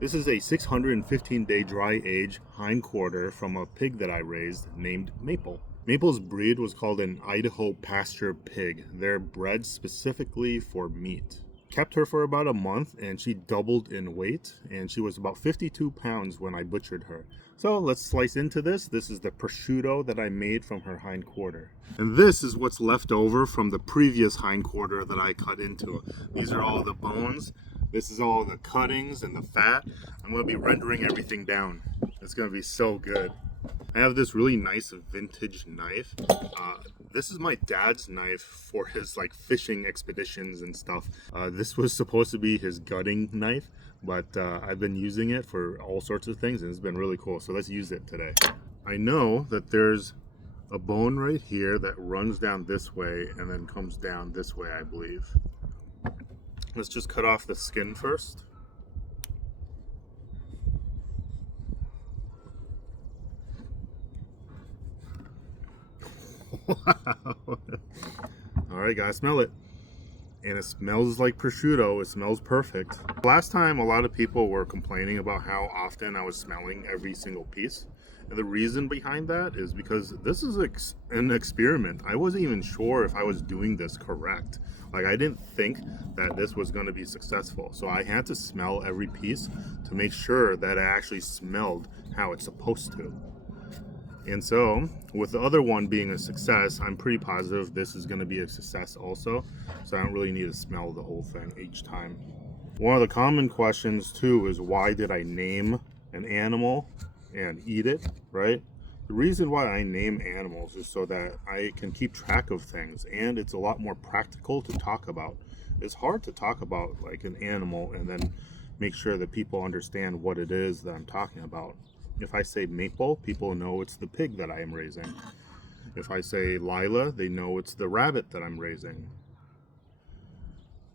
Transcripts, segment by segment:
This is a 615-day dry age hind quarter from a pig that I raised named Maple. Maple's breed was called an Idaho pasture pig. They're bred specifically for meat. Kept her for about a month and she doubled in weight, and she was about 52 pounds when I butchered her. So let's slice into this. This is the prosciutto that I made from her hind quarter. And this is what's left over from the previous hind quarter that I cut into. These are all the bones. This is all the cuttings and the fat. I'm going to be rendering everything down. It's going to be so good. I have this really nice vintage knife. This is my dad's knife for his fishing expeditions and stuff. This was supposed to be his gutting knife, but I've been using it for all sorts of things and it's been really cool. So let's use it today. I know that there's a bone right here that runs down this way and then comes down this way, I believe. Let's just cut off the skin first. Wow. Alright guys, smell it. And it smells like prosciutto. It smells perfect. Last time a lot of people were complaining about how often I was smelling every single piece. And the reason behind that is because this is an experiment. I wasn't even sure if I was doing this correct. I didn't think that this was going to be successful. So I had to smell every piece to make sure that it actually smelled how it's supposed to. And so, with the other one being a success, I'm pretty positive this is going to be a success also. So I don't really need to smell the whole thing each time. One of the common questions too is, why did I name an animal and eat it, right? The reason why I name animals is so that I can keep track of things, and it's a lot more practical to talk about. It's hard to talk about an animal and then make sure that people understand what it is that I'm talking about. If I say Maple, people know it's the pig that I am raising. If I say Lila, they know it's the rabbit that I'm raising.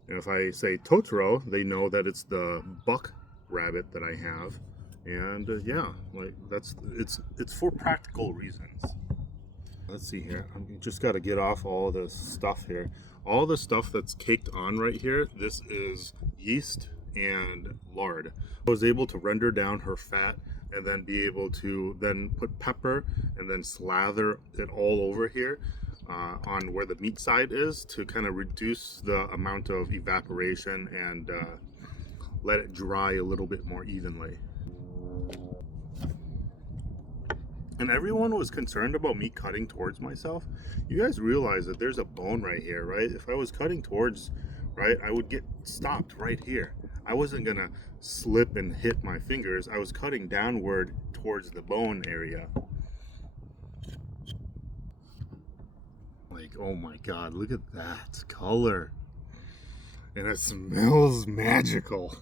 And if I say Totoro, they know that it's the buck rabbit that I have. And yeah, it's for practical reasons. Let's see here. I just got to get off all the stuff here. All the stuff that's caked on right here, this is yeast and lard. I was able to render down her fat and then be able to then put pepper and then slather it all over here on where the meat side is, to kind of reduce the amount of evaporation and let it dry a little bit more evenly. And everyone was concerned about me cutting towards myself. You guys realize that there's a bone right here, right? If I was cutting towards, right, I would get stopped right here. I wasn't gonna slip and hit my fingers. I was cutting downward towards the bone area. Oh my God, look at that color. And it smells magical.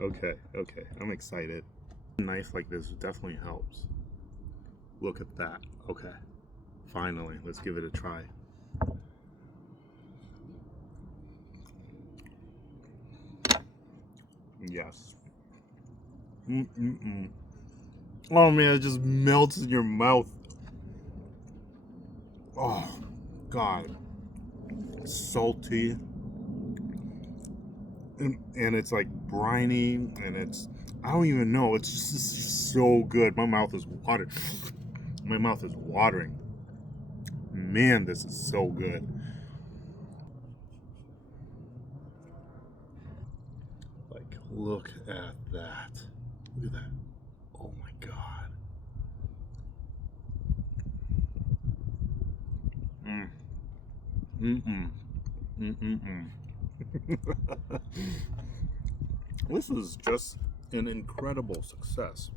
Okay, I'm excited. A knife like this definitely helps. Look at that. Okay, finally, let's give it a try. Yes. Oh man, it just melts in your mouth. Oh God, it's salty, and it's briny, and I don't even know. It's just so good. My mouth is watering. My mouth is watering. Man, this is so good. Look at that. Look at that. Oh my God. This is just an incredible success.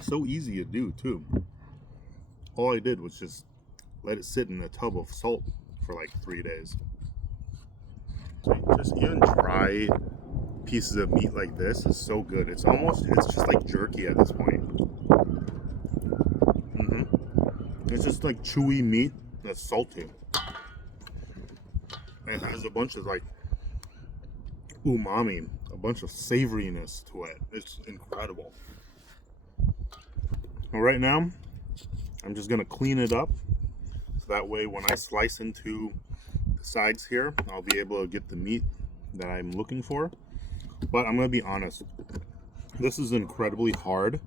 So easy to do too. All I did was just let it sit in a tub of salt for 3 days. Just even dry pieces of meat like this is so good. It's just like jerky at this point. It's just chewy meat that's salty. It has a bunch of umami, a bunch of savoriness to it. It's incredible. Well, right now, I'm just gonna clean it up, so that way when I slice into the sides here, I'll be able to get the meat that I'm looking for. But I'm gonna be honest, this is incredibly hard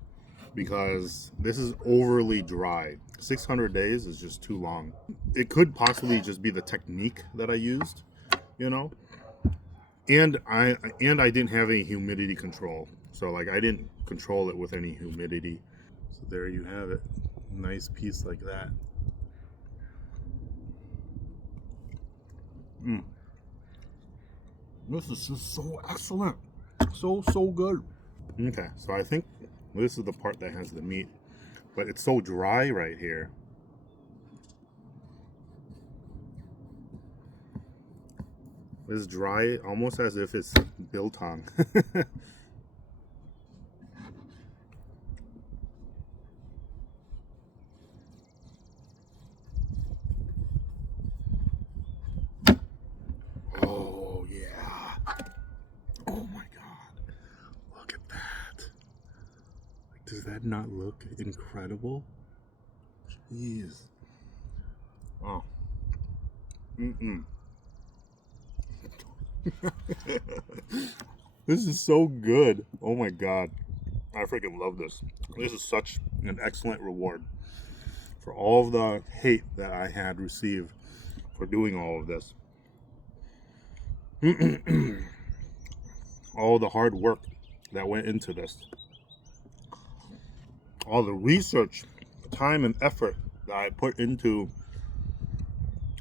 because this is overly dry. 600 days is just too long. It could possibly just be the technique that I used, you know, and I didn't have any humidity control, so like I didn't control it with any humidity. So there you have it, nice piece like that. This is just so excellent, so good. Okay, so I think this is the part that has the meat, but it's so dry right here. It's dry, almost as if it's biltong. Oh yeah. Oh my God. Look at that. Does that not look incredible? Jeez. Oh. This is so good. Oh my God. I freaking love this. This is such an excellent reward for all of the hate that I had received for doing all of this. All the hard work that went into this. All the research, time, and effort that I put into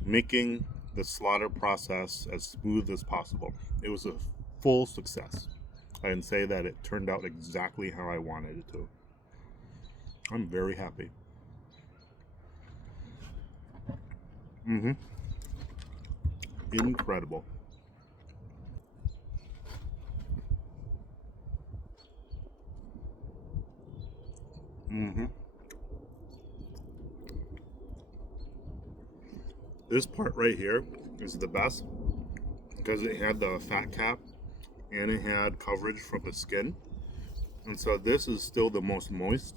making the slaughter process as smooth as possible. It was a full success. I can say that it turned out exactly how I wanted it to. I'm very happy. Incredible. This part right here is the best because it had the fat cap and it had coverage from the skin. And so this is still the most moist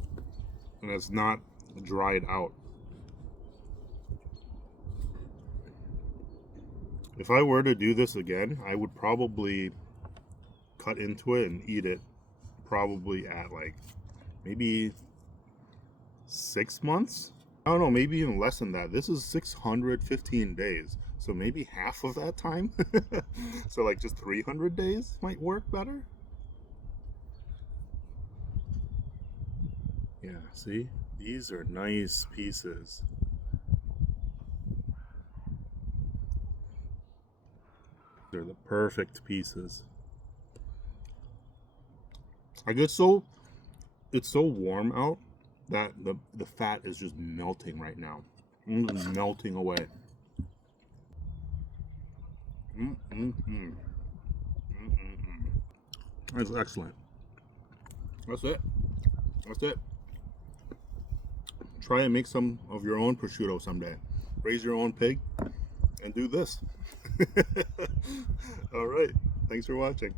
and it's not dried out. If I were to do this again, I would probably cut into it and eat it probably at like maybe 6 months. I don't know, maybe even less than that. This is 615 days, so maybe half of that time. So like just 300 days might work better. Yeah, see, these are nice pieces. They're the perfect pieces. I get so, it's so warm out that the fat is just melting right now. It's melting away. That's excellent. That's it. That's it. Try and make some of your own prosciutto someday. Raise your own pig and do this. All right. Thanks for watching.